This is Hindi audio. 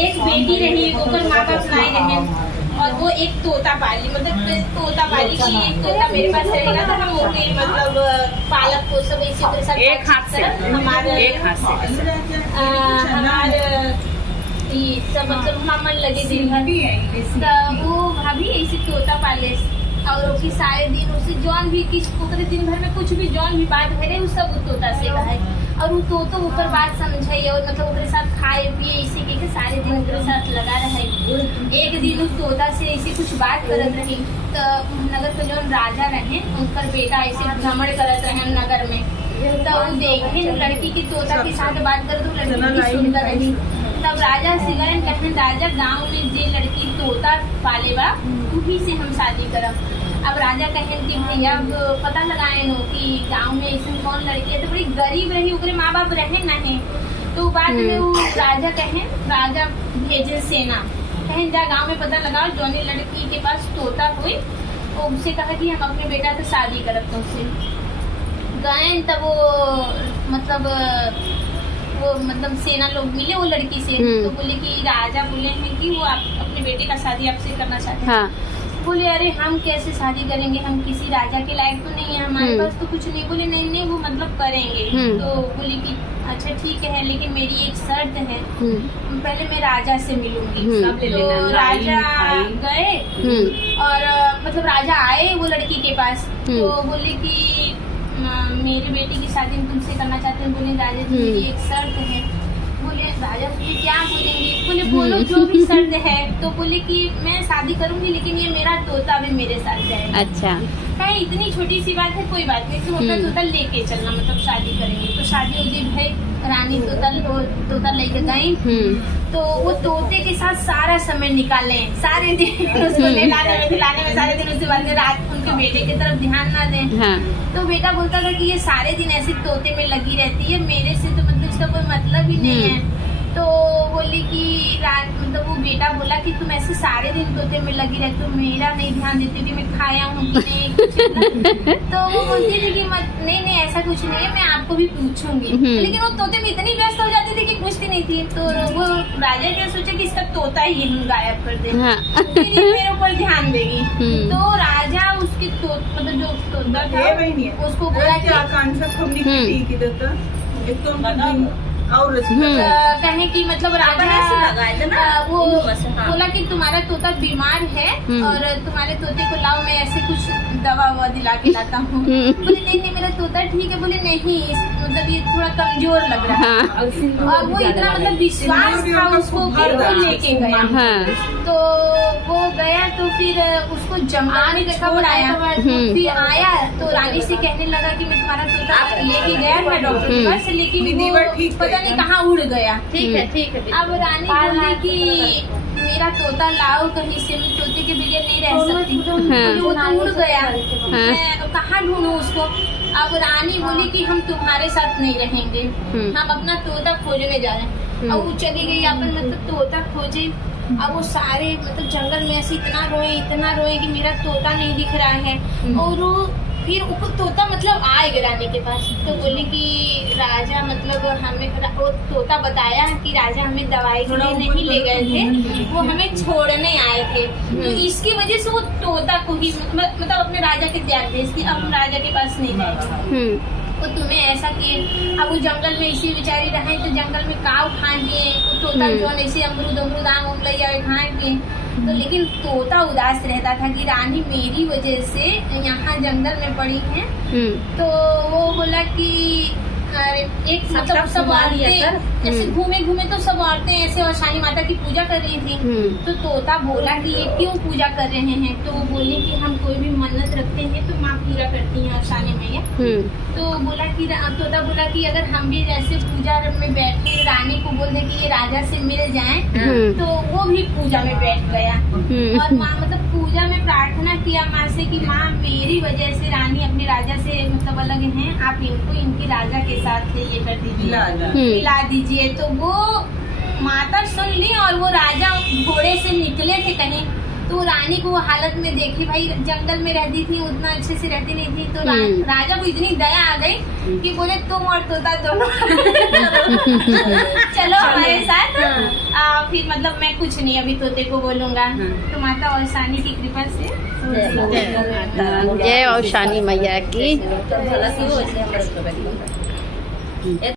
एक बेटी रही, ओकर माँ बाप नहीं रहे और वो एक तोता पाली, मतलब तोता पाली की एक तोता मेरे पास रहेगा तो हम ओके मतलब पालक को सब इसी के साथ एक हाथ से हमारे सब मतलब हमन लगे दिन भर तो वो भाभी ऐसे तोता पाले और उसकी सारे दिन उसे जौन भी किस दिन भर में कुछ भी जौन भी बात भरे वो सब तोता से कहे और वो तो ऊपर बात समझे और मतलब उसके साथ खाए पिए इसी के सारे दिन उसके साथ लगा रहे। एक दिन उस तोता से ऐसी कुछ बात करत रही तो नगर के जो राजा रहे उनका बेटा ऐसे भ्रमण करत रहे नगर में तो वो देखे लड़की की तोता के साथ बात करे तो लड़की सुनकर रही। तब राजा सिगरन कहने राजा गाँव में जे लड़की तोता पाले बा उही से हम शादी करब। अब राजा कहें कि भैया पता लगाए नो कि गांव में ऐसी कौन लड़की है तो बड़ी गरीब रही उसके माँ बाप रहे नहीं तो बाद में वो राजा भेजे सेना कहें जा गांव में पता लगाओ जोनी लड़की के पास तोता हुई वो उससे कहा कि हम अपने बेटा से शादी करब तुमसे गए तब वो मतलब सेना लोग मिले वो लड़की से तो बोले कि राजा बोले हैं कि वो अपने बेटे का शादी आपसे करना चाहते हैं। बोले अरे हम कैसे शादी करेंगे हम किसी राजा के लायक तो नहीं है हमारे पास तो कुछ नहीं। बोले नहीं वो मतलब करेंगे तो बोले कि अच्छा ठीक है लेकिन मेरी एक शर्त है पहले मैं राजा से मिलूंगी। तो राजा गए और मतलब राजा आए वो लड़की के पास तो बोले कि मेरी बेटी की शादी हम तुमसे करना चाहते हैं। बोले राजा जी मेरी एक शर्त है। बोले राजा बोले क्या बोलेंगे। बोले बोलो जो भी शर्त है। तो बोले कि मैं शादी करूंगी लेकिन ये मेरा तोता भी मेरे साथ जाएगा। अच्छा कहीं इतनी छोटी सी बात है कोई बात नहीं तो अपना तोता लेके चलना मतलब शादी करेंगे। तो शादी उदी भाई रानी तोता लेके गई तो वो तोते के साथ सारा समय निकाले सारे दिन उसको लाने में सारे दिन उसके बाद रात उनके बेटे की तरफ ध्यान ना दें। तो बेटा बोलता था कि ये सारे दिन ऐसे तोते में लगी रहती है मेरे से तो मतलब इसका कोई मतलब ही नहीं है। तो बोली कि मतलब वो बेटा बोला कि तुम ऐसे सारे दिन तोते में लगी रहती हो मेरा नहीं ध्यान देती कि मैं खाया हूँ कि नहीं कुछ तो वो बोलती थी कि नहीं ऐसा कुछ नहीं है मैं आपको भी पूछूंगी। लेकिन वो तोते में इतनी व्यस्त हो जाती थी कि पूछती नहीं थी। तो वो राजा क्या सोचा कि इसका तोता ही हम गायब कर दे मेरे ऊपर ध्यान देगी। तो राजा उसके मतलब जो तोता था उसको बोला और कहे कि मतलब राजा वो बोला कि तुम्हारा तोता बीमार है और तुम्हारे तोते को लाओ मैं ऐसे कुछ दवा ववा दिला के लाता हूँ। बोले नहीं मेरा तोता ठीक है। बोले नहीं मतलब ये थोड़ा कमजोर लग रहा है और वो इतना मतलब विश्वास था उसको कि वो लेके गया। तो वो गया तो फिर उसको जंगल में देखा बुलाया फिर आया तो रानी से कहने लगा कि मैं तुम्हारा तोता लेके गया था डॉक्टर के पास लेकिन पता नहीं कहाँ उड़ गया। ठीक है अब रानी बोली कि मेरा तोता लाओ कहीं से मैं तोते के बगैर नहीं रह सकती। वो तो उड़ गया मैं कहाँ ढूंढूं उसको। अब रानी बोली कि हम तुम्हारे साथ नहीं रहेंगे हम अपना तोता खोजने जा रहे हैं। अब वो चली गई अपन मतलब तोता खोजे। अब वो सारे मतलब जंगल में ऐसे इतना रोए कि मेरा तोता नहीं दिख रहा है। और वो फिर वो तोता मतलब आए रानी के पास तो बोले कि राजा मतलब हमें वो तोता बताया कि राजा हमें दवाई के लिए नहीं ले गए थे वो हमें छोड़ने आए थे। तो इसकी वजह से वो तोता को ही मतलब अपने राजा के त्याग भेजती अब राजा के पास नहीं जाएगी। तो तुम्हें ऐसा किए। अब वो जंगल में इसी बेचारी रहे तो जंगल में काव खाएंगे तोता जो ऐसे अमरूद आम ले आए खाएंगे। तो लेकिन तोता उदास रहता था कि रानी मेरी वजह से यहाँ जंगल में पड़ी है। तो वो बोला कि एक मतलब सब औरतें जैसे घूमे तो सब औरतें ऐसे औशानी माता की पूजा कर रही थी। तो तोता बोला कि ये क्यों पूजा कर रहे हैं। तो वो बोले कि हम कोई भी मन्नत रखते हैं तो माँ पूरा करती है औशानी मैया। तो बोला कि तोता बोला कि अगर हम भी जैसे पूजा में बैठे रानी को बोल दे कि ये राजा से मिल जाए तो वो भी पूजा में बैठ गया और माँ मतलब पूजा में प्रार्थना किया माँ से कि माँ मेरी वजह से रानी अपने राजा से मतलब अलग हैं आप इनको इनके राजा के साथ ये कर दीजिए मिला दीजिए। तो वो माता सुन ली और वो राजा घोड़े से निकले थे कहीं तो रानी को वो हालत में देखी, भाई जंगल में रहती थी, उतना अच्छे से रहती नहीं थी, तो राजा को इतनी दया आ गई कि बोले तुम और तोता दोनों चलो हमारे साथ। फिर मतलब मैं कुछ नहीं अभी तोते को बोलूंगा, तो माता औसानी की कृपा से जय औसानी मैया की।